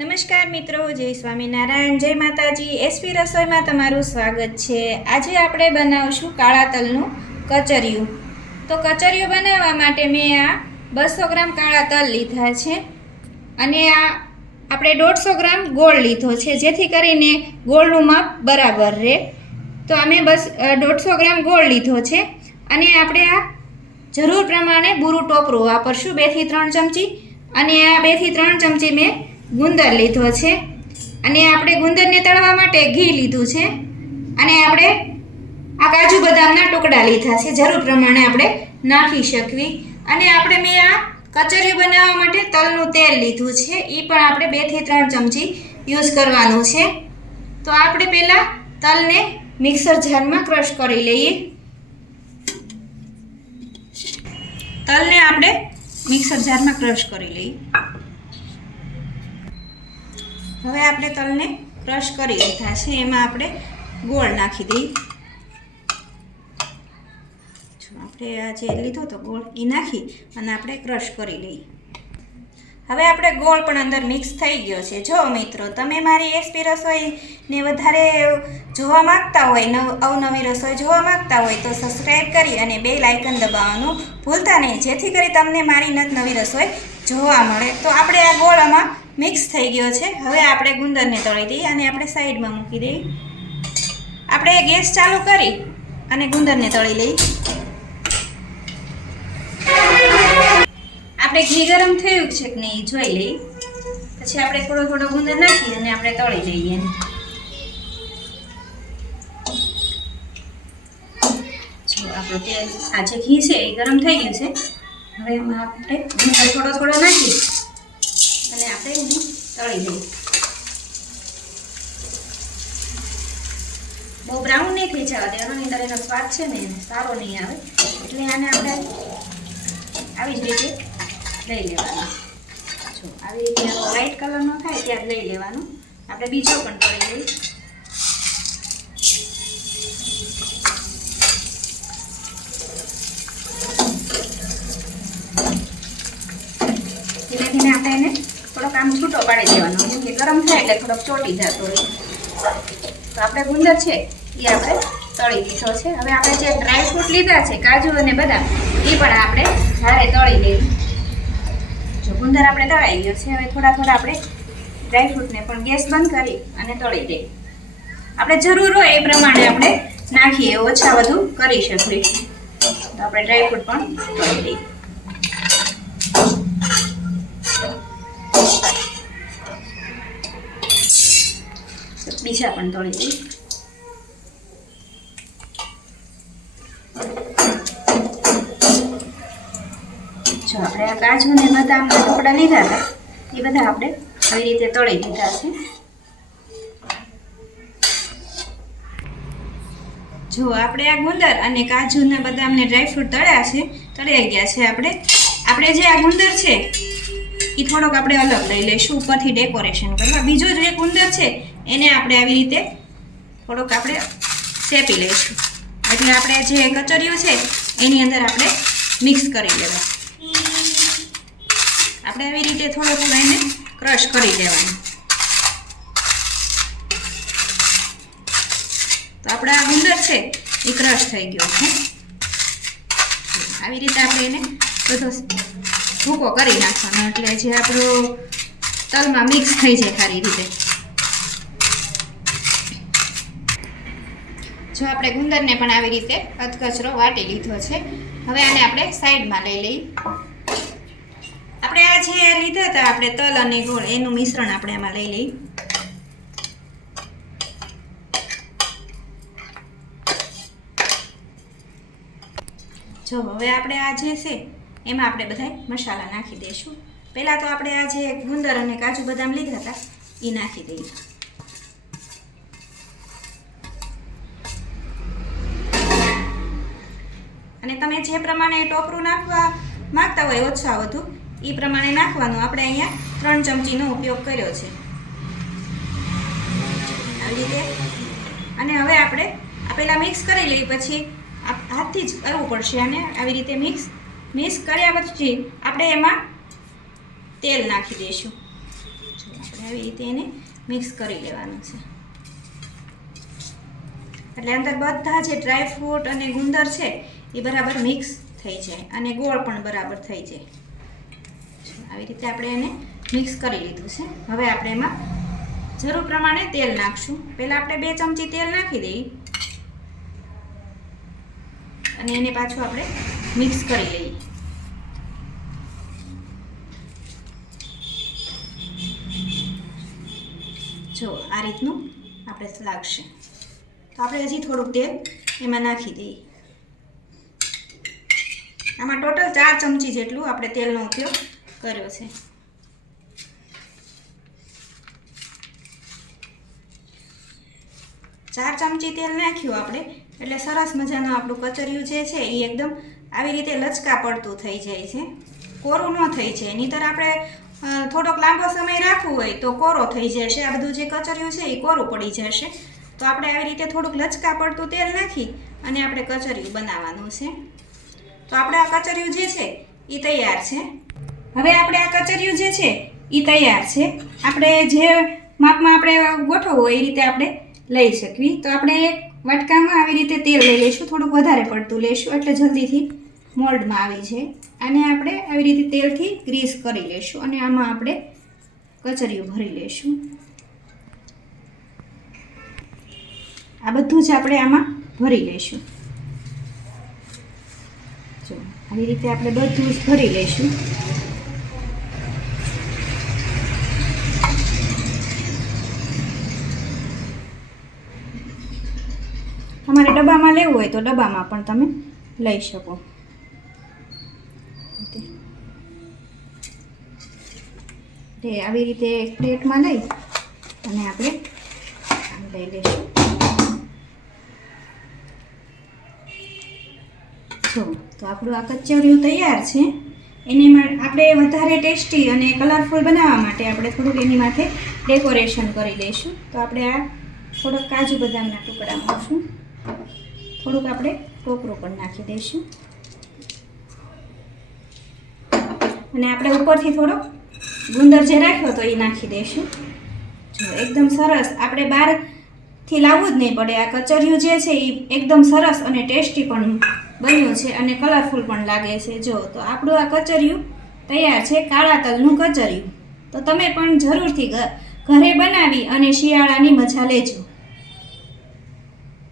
નમસ્કાર મિત્રો, જય સ્વામિનારાયણ, જય માતાજી. એસપી રસોઈમાં તમારું સ્વાગત છે. આજે આપણે બનાવશું કાળા તલનું કચરિયું. તો કચરિયું બનાવવા માટે મેં આ 200 ગ્રામ કાળા તલ લીધા છે અને આ આપણે 150 ગ્રામ ગોળ લીધો છે, જેથી કરીને ગોળનું માપ બરાબર રહે. તો અમે 150 ગ્રામ ગોળ લીધો છે અને આપણે આ જરૂર પ્રમાણે બૂરું ટોપરું વાપરશું, 2 થી 3 ચમચી. અને આ 2 થી 3 ચમચી મેં ગુંદર લીધો છે અને આપણે ગુંદરને તળવા માટે ઘી લીધું છે અને આપણે આ કાજુ બદામના ટુકડા લીધા છે, જરૂર પ્રમાણે આપણે નાખી શકવી. અને આપણે મેં આ કચરિયું બનાવવા માટે તલનું તેલ લીધું છે, એ પણ આપણે 2 થી 3 ચમચી યુઝ કરવાનું છે. તો આપણે પહેલાં તલને મિક્સર જારમાં ક્રશ કરી લઈએ. તલને આપણે મિક્સર જારમાં ક્રશ કરી લઈએ. હવે આપણે તલને ક્રશ કરી લીધા છે, એમાં આપણે ગોળ નાખી દઈએ. આપણે આ જે લીધો તો ગોળ એ નાખી અને આપણે ક્રશ કરી લઈએ. હવે આપણે ગોળ પણ અંદર મિક્સ થઈ ગયો છે. જો મિત્રો, તમે મારી એસપી રસોઈને વધારે જોવા માંગતા હોય, અવનવી રસોઈ જોવા માંગતા હોય તો સબસ્ક્રાઈબ કરી અને બેલ આઇકન દબાવવાનું ભૂલતા નહીં, જેથી કરી તમને મારી નવી રસોઈ જોવા મળે. તો આપણે આ ગોળ આમાં મિક્સ થઈ ગયો છે. હવે આપણે ગુંદરને તળી દઈએ અને આપણે સાઈડમાં મૂકી દઈએ. આપણે ગેસ ચાલુ કરી અને ગુંદરને તળી લઈએ. આપણે ઘી ગરમ થયું છે કે નહીં જોઈ લઈએ. પછી આપણે થોડો થોડો ગુંદર નાખી અને આપણે તળી લઈએ. જો આપણું તેલ આ જે ઘી છે એ ગરમ થઈ ગયું છે. હવે એમાં આપણે ગુંદર થોડો થોડો નાખી અને આપણે એને તળી લઈએ. બહુ બ્રાઉન નહીં થઈ જવા દેવાનો, નહીં તો એનો સ્વાદ છે ને સારો નહીં આવે. એટલે આને આપણે આવી જ રીતે લઈ લેવાનું. જો આવી રીતે વ્હાઈટ કલરનો થાય ત્યારે લઈ લેવાનું. આપણે બીજો પણ તળી લઈએ. ધીમે ધીમે આપણે એને થોડોક આમ છૂટો પાડી દેવાનો, કેમ કે ગરમ થાય એટલે થોડોક ચોટી જતો હોય. તો આપણે ગુંદર છે એ આપણે તળી દીધો છે. હવે આપણે જે ડ્રાયફ્રૂટ લીધા છે, કાજુ અને બદામ, એ પણ આપણે હારે તળી લઈએ. જો ગુંદર આપણે તળાઈ ગયો છે. હવે થોડા થોડા આપણે ડ્રાયફ્રૂટને પણ ગેસ બંધ કરી અને તળી દઈએ. આપણે જરૂર હોય એ પ્રમાણે આપણે નાખીએ, ઓછા વધુ કરી શકીએ. તો આપણે ડ્રાયફ્રૂટ પણ તળી દઈએ. બીજા પણ તળી દઈએ. જો આપણે આ કાજુ ને બદામના ટુકડા લીધા હતા એ બધા આપણે આવી રીતે તળી દીધા છે. જો આપણે આ ગુંદર અને કાજુ ને બદામ ને ડ્રાયફ્રૂટ તળ્યા છે, તળાઈ ગયા છે. આપણે જે આ ગુંદર છે એ થોડોક આપણે અલગ લઈ લઈશું ઉપરથી ડેકોરેશન કરવા. બીજો જે ગુંદર છે એને આપણે આવી રીતે થોડોક આપણે શેપી લઈશું. એટલે આપણે જે કચરિયું છે એની અંદર આપણે મિક્સ કરી લેવા. આપણે આવી રીતે થોડો થોડો એને ક્રશ કરી દેવાનું. તો આપણા આ ગુંદર છે એ ક્રશ થઈ ગયો છે. આવી રીતે આપણે એને બધો ભૂકો કરી નાખવાનો, એટલે જે આપણો તલમાં મિક્સ થઈ જાય સારી રીતે. જો આપણે ગુંદરને પણ આવી રીતે અધકચરો વાટી લીધો છે. હવે આને આપણે સાઈડમાં લઈ લઈએ. આપણે આ જે લીધા હતા આપણે તલ અને ગોળ, એનું મિશ્રણ આપણે આમાં લઈ લઈએ. જો હવે આપણે આ જે છે એમાં આપણે બધા મસાલા નાખી દઈશું. પહેલાં તો આપણે આ જે ગુંદર અને કાજુ બદામ લીધા હતા એ નાખી દઈએ. અને તમે જે પ્રમાણે ટોપરું નાખવા માંગતા હોય ઓછા વધુ એ પ્રમાણે નાખવાનું. આપણે અહીંયા 3 ચમચીનો ઉપયોગ કર્યો છે આવી રીતે. અને હવે આપણે આ પહેલાં મિક્સ કરી લઈએ, પછી હાથથી જ કરવું પડશે. અને આવી રીતે મિક્સ કર્યા પછી આપણે એમાં તેલ નાખી દઈશું. આપણે આવી રીતે એને મિક્સ કરી લેવાનું છે, એટલે અંદર બધા જે ડ્રાયફ્રૂટ અને ગુંદર છે એ બરાબર મિક્સ થઈ જાય અને ગોળ પણ બરાબર થઈ જાય. આવી રીતે આપણે એને મિક્સ કરી લીધું છે. હવે આપણે એમાં જરૂર પ્રમાણે તેલ નાખશું. પહેલાં આપણે 2 ચમચી તેલ નાખી દઈએ અને એને પાછું આપણે મિક્સ કરી લઈએ. જો આ રીતનું આપણે લાગશે. તો આપણે હજી થોડુંક તેલ એમાં નાખી દઈએ. આમાં ટોટલ 4 ચમચી જેટલું આપણે તેલનો ઉપયોગ કર્યો છે. ચાર ચમચી તેલ નાખ્યું આપણે એટલે સરસ મજાનું આપણું કચરિયું જે છે એ એકદમ આવી રીતે લચકા પડતું થઈ જાય છે, કોરું ન થઈ જાય. નહીંતર આપણે થોડોક લાંબો સમય રાખવું હોય તો કોરો થઈ જશે. આ બધું જે કચરિયું છે એ કોરું પડી જશે. તો આપણે આવી રીતે થોડુંક લચકા પડતું તેલ નાખી અને આપણે કચરિયું બનાવવાનું છે. તો આપણે આ કચરિયું જે છે એ તૈયાર છે. હવે આપણે આ કચરિયું જે છે એ તૈયાર છે. આપણે જે માપમાં આપણે ગોઠવવું હોય એ રીતે આપણે લઈ શકવી. તો આપણે એક વાટકામાં આવી રીતે તેલ લઈ લઈશું, થોડુંક વધારે પડતું લઈશું એટલે જલ્દીથી મોલ્ડમાં આવી જાય. અને આપણે આવી રીતે તેલથી ગ્રીસ કરી લઈશું અને આમાં આપણે કચરિયું ભરી લઈશું. આ બધું જ આપણે આમાં ભરી લઈશું. જો આવી રીતે આપણે બધું જ ભરી લઈશું. તમારે ડબ્બામાં લેવું હોય તો ડબ્બામાં પણ તમે લઈ શકો. તે આવી રીતે એક પ્લેટમાં લઈ અને આપણે લઈ લઈશું. જો તો આપણું આ કચરિયું તૈયાર છે. એની આપણે વધારે ટેસ્ટી અને કલરફુલ બનાવવા માટે આપણે થોડુંક એની માથે ડેકોરેશન કરી લઈશું. તો આપણે આ થોડોક કાજુ બદામના ટુકડા મૂકશું, થોડુંક આપણે ટોપરું પણ નાખી દઈશું અને આપણે ઉપરથી થોડો ગુંદર જે રાખ્યો તો એ નાખી દઈશું. જો એકદમ સરસ, આપણે બહારથી લાવવું જ નહીં પડે. આ કચરિયું જે છે એ એકદમ સરસ અને ટેસ્ટી પણ બન્યું છે અને કલરફુલ પણ લાગે છે. જો તો આપણું આ કચરિયું તૈયાર છે, કાળા તલનું કચરિયું. તો તમે પણ જરૂરથી ઘરે બનાવી અને શિયાળાની મજા લેજો.